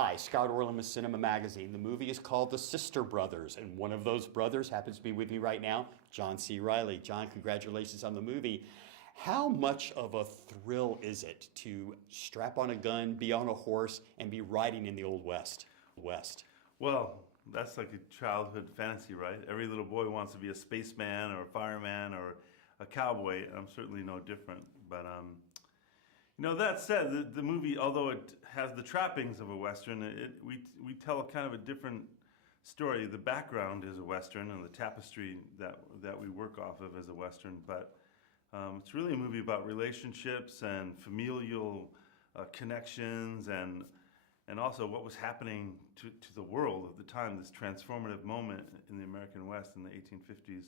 Hi, Scott Orlin with CINEMA-Magazin. The movie is called The Sister Brothers, and one of those brothers happens to be with me right now, John C. Reilly. John, congratulations on the movie. How much of a thrill is it to strap on a gun, be on a horse, and be riding in the Old West? Well, that's like a childhood fantasy, right? Every little boy wants to be a spaceman or a fireman or a cowboy, and I'm certainly no different. But that said, the movie, although it has the trappings of a Western, we tell kind of a different story. The background is a Western, and the tapestry that we work off of is a Western. But it's really a movie about relationships and familial connections, and also what was happening to the world at the time. This transformative moment in the American West in the 1850s.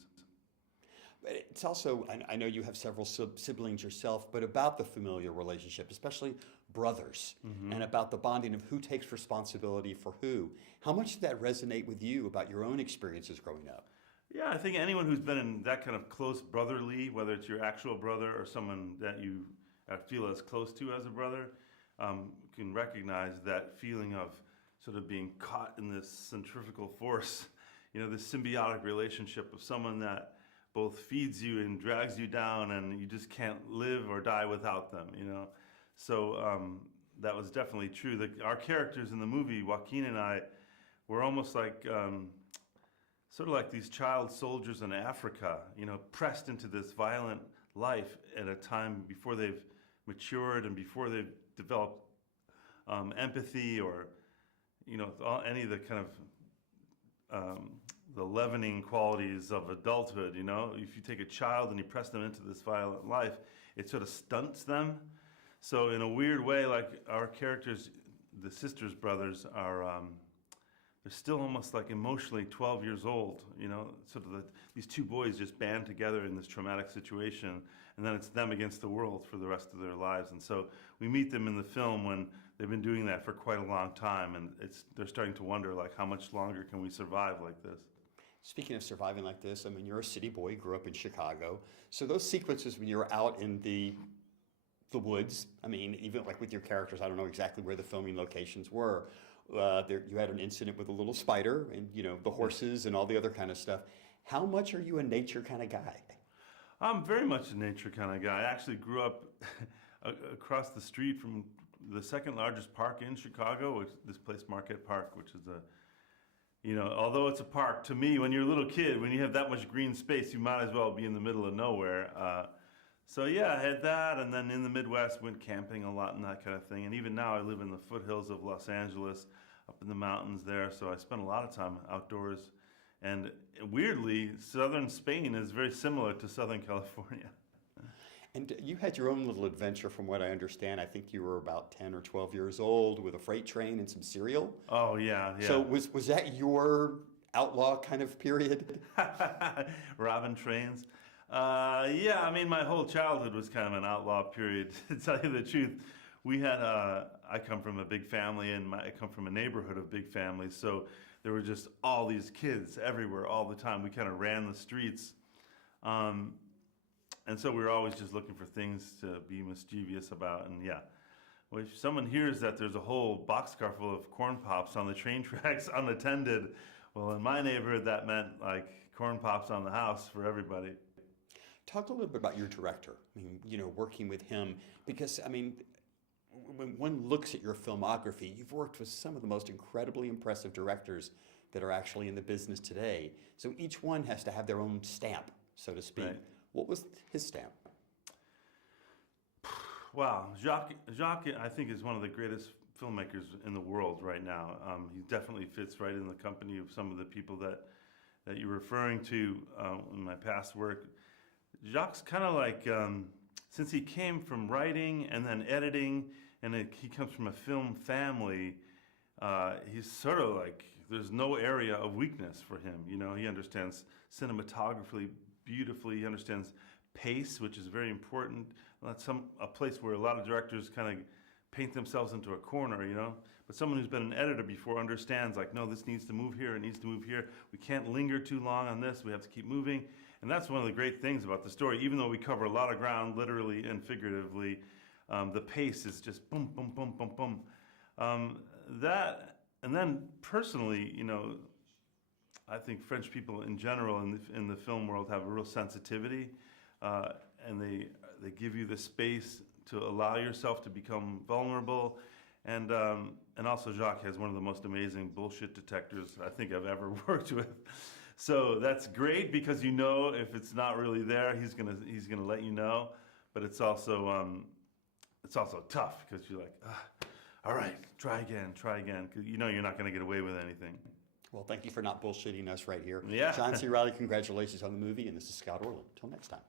But it's also, I know you have several siblings yourself, but about the familial relationship, especially brothers, and about the bonding of who takes responsibility for who. How much did that resonate with you about your own experiences growing up? Yeah, I think anyone who's been in that kind of close brotherly, whether it's your actual brother or someone that you feel as close to as a brother, can recognize that feeling of sort of being caught in this centrifugal force, this symbiotic relationship of someone that both feeds you and drags you down, and you just can't live or die without them, So that was definitely true. Our characters in the movie, Joaquin and I, were almost like, sort of like these child soldiers in Africa, pressed into this violent life at a time before they've matured and before they've developed empathy or, any of the kind of the leavening qualities of adulthood. If you take a child and you press them into this violent life, it sort of stunts them. So in a weird way, like our characters, the sisters brothers, are they're still almost like emotionally 12 years old. Sort of these two boys just band together in this traumatic situation, and then it's them against the world for the rest of their lives. And so we meet them in the film when they've been doing that for quite a long time, and they're starting to wonder, like, how much longer can we survive like this? Speaking of surviving like this, you're a city boy, grew up in Chicago. So those sequences when you're out in the woods, even like with your characters, I don't know exactly where the filming locations were. You had an incident with a little spider and, the horses and all the other kind of stuff. How much are you a nature kind of guy? I'm very much a nature kind of guy. I actually grew up across the street from the second largest park in Chicago, this place, Marquette Park, which is although it's a park, to me, when you're a little kid, when you have that much green space, you might as well be in the middle of nowhere. So yeah, I had that, and then in the Midwest, went camping a lot and that kind of thing. And even now, I live in the foothills of Los Angeles, up in the mountains there, so I spend a lot of time outdoors. And weirdly, southern Spain is very similar to Southern California. And you had your own little adventure, from what I understand. I think you were about 10 or 12 years old with a freight train and some cereal. Oh, yeah. So was that your outlaw kind of period? Robbing trains. My whole childhood was kind of an outlaw period, to tell you the truth. I come from a big family, and I come from a neighborhood of big families, so there were just all these kids everywhere all the time. We kind of ran the streets. And so we were always just looking for things to be mischievous about. And well, if someone hears that there's a whole boxcar full of corn pops on the train tracks unattended, well, in my neighborhood, that meant like corn pops on the house for everybody. Talk a little bit about your director, working with him, because, when one looks at your filmography, you've worked with some of the most incredibly impressive directors that are actually in the business today. So each one has to have their own stamp, so to speak. Right. What was his stamp? Wow, Jacques, I think, is one of the greatest filmmakers in the world right now. He definitely fits right in the company of some of the people that you're referring to in my past work. Jacques kind of like, since he came from writing and then editing, and he comes from a film family, he's sort of like, there's no area of weakness for him. He understands cinematography beautifully. He understands pace, which is very important. That's a place where a lot of directors kind of paint themselves into a corner, But someone who's been an editor before understands, like, no, this needs to move here, it needs to move here. We can't linger too long on this. We have to keep moving. And that's one of the great things about the story. Even though we cover a lot of ground, literally and figuratively, the pace is just boom, boom, boom, boom, boom. That, and then personally, you know, I think French people in general in the film world have a real sensitivity, and they give you the space to allow yourself to become vulnerable, and also Jacques has one of the most amazing bullshit detectors I think I've ever worked with. So that's great because you know if it's not really there, he's gonna let you know. But it's also tough because you're like, all right, try again, because you know you're not gonna get away with anything. Well, thank you for not bullshitting us right here. Yeah. John C. Reilly, congratulations on the movie, and this is Scott Orlin. Until next time.